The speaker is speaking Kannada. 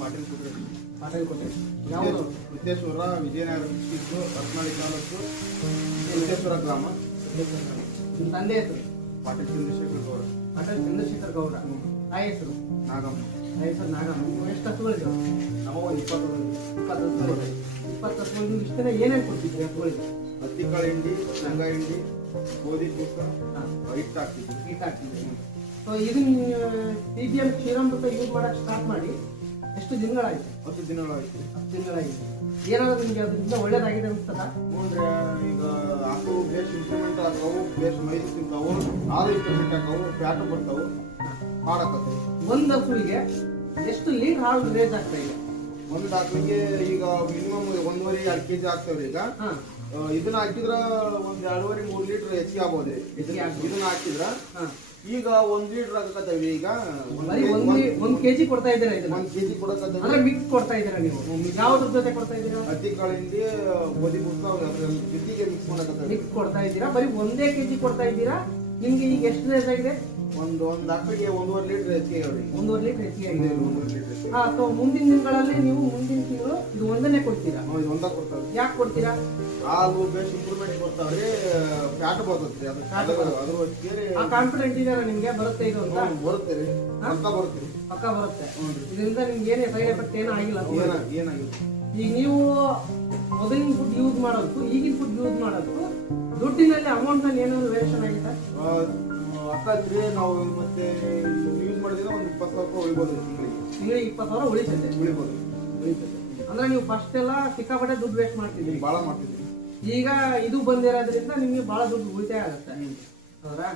ಪಾಟೀಲ್ ಕೋಟೆ ಯಾವುದು ವಿದ್ಯೇಶ್ವರ ವಿಜಯನಗರ ಡಿಸ್ಟಿಕ್ಕು ರತ್ನಾಳಿ ತಾಲೂಕು ವಿದ್ಯೇಶ್ವರ ಗ್ರಾಮ. ನಿಮ್ಮ ತಂದೆ ಹೆಸರು? ಪಾಟೀಲ್ ಚಂದ್ರಶೇಖರ್ ಗೌಡ. ಪಾಟೀಲ್ ಚಂದ್ರಶೇಖರ್ ಗೌಡ. ತಾಯಿ ಹೆಸರು? ನಾಗಮ್ಮ. ತಾಯಿ ಹೆಸರು ನಾಗಮ್ಮ. ಎಷ್ಟು ಹಸುಗಳಿದ್ದಾವೆ ನಾವು ಒಂದು ಇಪ್ಪತ್ತು ಇಪ್ಪತ್ತು ಹಸುಗಳಿದೆ ಇಪ್ಪತ್ತು ಹಸುಗಳು ನೀವು ಇಷ್ಟು ದಿನ ಏನೇನು ಕೊಡ್ತಿದ್ರಿ ಹಸುಗಳಿಗೆ? ಹತ್ತಿಕಾಳು ಹಿಂಡಿ ಶೇಂಗಾ ಹಿಂಡಿ ಗೋಧಿ ತೂಕ ಹಿಟ್ಟು ಹಾಕ್ತಿದ್ವಿ ಹಿಟ್ಟು ಸೊ ಇದನ್ನ P B M Shreeramrutha use ಮಾಡಕ್ಕೆ ಸ್ಟಾರ್ಟ್ ಮಾಡಿ ಎಷ್ಟು ದಿನಗಳಾಯಿತು? ಹತ್ತು ದಿನಗಳಾಯ್ತು. ಹತ್ತು ದಿನಗಳಾಯಿತು. ಏನಾದ್ರು ನಿಮಗೆ ಅದರಿಂದ ಒಳ್ಳೇದಾಗಿದೆ ಅನಿಸ್ತದ ಅಂದ್ರೆ ಈಗ ಹಾಕವು ಬೇಸ್ ಇಂಪ್ರೂವ್ಮೆಂಟ್ ಆಗ್ತಾವು ಬೇಸ್ ಮೈಸ್ ತಿಂತಾವು ನಾಲ್ಕು ಇಂಪ್ರೂವ್ಮೆಂಟ್ ಆಗ್ತಾವು ಫ್ಯಾಟ್ ಬರ್ತಾವು ಮಾಡಕತ್ತೆ ಒಂದು ಹಸುವಿಗೆ ಎಷ್ಟು ಲೀಟರ್ ಹಾಲು ರೇಜ್ ಆಗ್ತಾ ಇದೆ? ಒಂದು ಡಾಕ್ಟ್ರಿಗೆ ಈಗ ಮಿನಿಮಮ್ ಒಂದೂವರೆ ಎರಡು ಕೆಜಿ ಆಗ್ತಾವ್ರಿ ಈಗ. ಇದನ್ನ ಹಾಕಿದ್ರ ಒಂದ್ ಎರಡೂವರೆ ಮೂರ್ ಲೀಟರ್ ಹೆಚ್ಚಿಗೆ ಆಗ್ಬೋದ್ರಿ. ಆಗ್ಬೋದು. ಇದನ್ನ ಹಾಕಿದ್ರ ಈಗ ಒಂದ್ ಲೀಟರ್ ಆಗಕತ್ತವಿ ಈಗ. ಒಂದ್ ಕೆಜಿ ಕೊಡ್ತಾ ಇದ್ದೀರಾ ಒಂದ್ ಕೆಜಿ ಕೊಡಕತ್ತವಿ ಮಿಕ್ಸ್ ಕೊಡ್ತಾ ಇದ್ದೀರಾ ನೀವು? ಯಾವ್ದ್ರ ಜೊತೆ ಕೊಡ್ತಾ ಇದ್ದೀರಾ? ಹತ್ತಿ ಕಾಳಿಂದ ಗೋಧಿ ಅದ್ರ ಜೊತೆಗೆ ಮಿಕ್ಸ್ ಮಾಡಕತ್ತವಿ ಮಿಕ್ಸ್ ಕೊಡ್ತಾ ಇದ್ದೀರಾ? ಬರೀ ಒಂದೇ ಕೆಜಿ ಕೊಡ್ತಾ ಇದ್ದೀರಾ? ನಿಮ್ಗೆ ಈಗ ಎಷ್ಟು ರೇಟ್ ಆಗಿದೆ? ಒಂದ್ ಒಂದು ಆಕಳಿಗೆ ಒಂದೂವರೆ ಲೀಟರ್ ಹೆಚ್ಚಿಗೆ ಅವ್ರಿ ಒಂದೂವರೆ ಲೀಟರ್ ಹೆಚ್ಚಿಗೆ ಆಗಿದೆ ಒಂದೂವರೆ ಲೀಟರ್ ಹೆಚ್ಚಿಗೆ ಹಾ ಸೊ ಮುಂದಿನ ದಿನಗಳಲ್ಲಿ ನೀವು ಮುಂದಿನ ತಿಂಗಳು ಇದು ಒಂದನ್ನೇ ಕೊಡ್ತೀರಾ? ಇದು ಒಂದ ಕೊಡ್ತಾರೆ. ಯಾಕೆ ಕೊಡ್ತೀರಾ? ಹಾಲು ಬೇಸ್ ಇಂಪ್ರೂವ್ಮೆಂಟ್ ಕೊಡ್ತಾವ್ರಿ ಫ್ಯಾಟ್ ಬರುತ್ತೆ ಅದು ಅದ್ರ. ಅದ್ರ ಹೊತ್ತಿಗೆ ಆ ಕಾನ್ಫಿಡೆಂಟ್ ಇದೆಯಾ ನಿಮ್ಗೆ? ಬರುತ್ತೆ ಇದು ಅಂತ? ಬರುತ್ತೆ ರೀ. ಅಂತ ಬರುತ್ತೆ ಪಕ್ಕ ಬರುತ್ತೆ. ಇದರಿಂದ ನಿಮ್ಗೆ ಏನೇ ಸೈಡ್ ಎಫೆಕ್ಟ್ ಏನೂ ಆಗಿಲ್ಲ. ಏನಾಗಿಲ್ಲ. ಈಗ ನೀವು ಮೊದಲಿನ ಫುಡ್ ಯೂಸ್ ಮಾಡೋದು ಈಗಿನ ಫುಡ್ ಯೂಸ್ ಮಾಡೋದು ದುಡ್ಡಿನಲ್ಲಿ ಅಮೌಂಟ್ನಲ್ಲಿ ಏನಾದ್ರು ವೇರಿಯೇಷನ್ ಆಗಿದೆ ಅಕ್ಕಾದ್ರೆ ನಾವು ಮತ್ತೆ ಯೂಸ್ ಮಾಡಿದ್ರೆ ಒಂದು ಇಪ್ಪತ್ತು ಸಾವಿರ ರೂಪಾಯಿ ಉಳಿಬೋದು ತಿಂಗಳಿಗೆ. ತಿಂಗಳಿಗೆ ಇಪ್ಪತ್ತು ಸಾವಿರ ಉಳಿತದೆ. ಉಳಿಬೋದು. ಉಳಿತದೆ. ಅಂದ್ರೆ ನೀವು ಫಸ್ಟ್ ಎಲ್ಲ ಸಿಕ್ಕಾಪಟ್ಟೆ ದುಡ್ಡು ವೇಸ್ಟ್ ಮಾಡ್ತಿದ್ರಿ ಭಾಳ ಮಾಡ್ತಿದ್ವಿ ಈಗ ಇದು ಬಂದಿರೋದ್ರಿಂದ ನಿಮಗೆ ಭಾಳ ದುಡ್ಡು ಉಳಿತಾಯ ಆಗುತ್ತೆ. ಹೌದಾ?